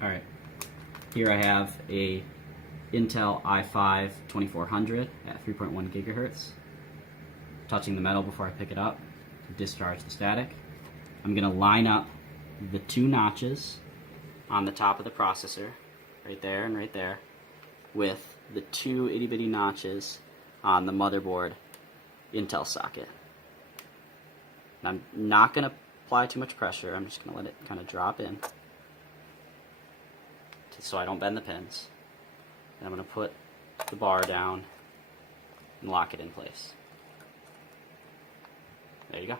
Alright, here I have a Intel i5 2400 at 3.1 gigahertz. Touching the metal before I pick it up to discharge the static. I'm going to line up the two notches on the top of the processor, right there and right there, with the two itty bitty notches on the motherboard Intel socket. And I'm not going to apply too much pressure, I'm just going to let it kind of drop in so I don't bend the pins. And I'm going to put the bar down and lock it in place. There you go.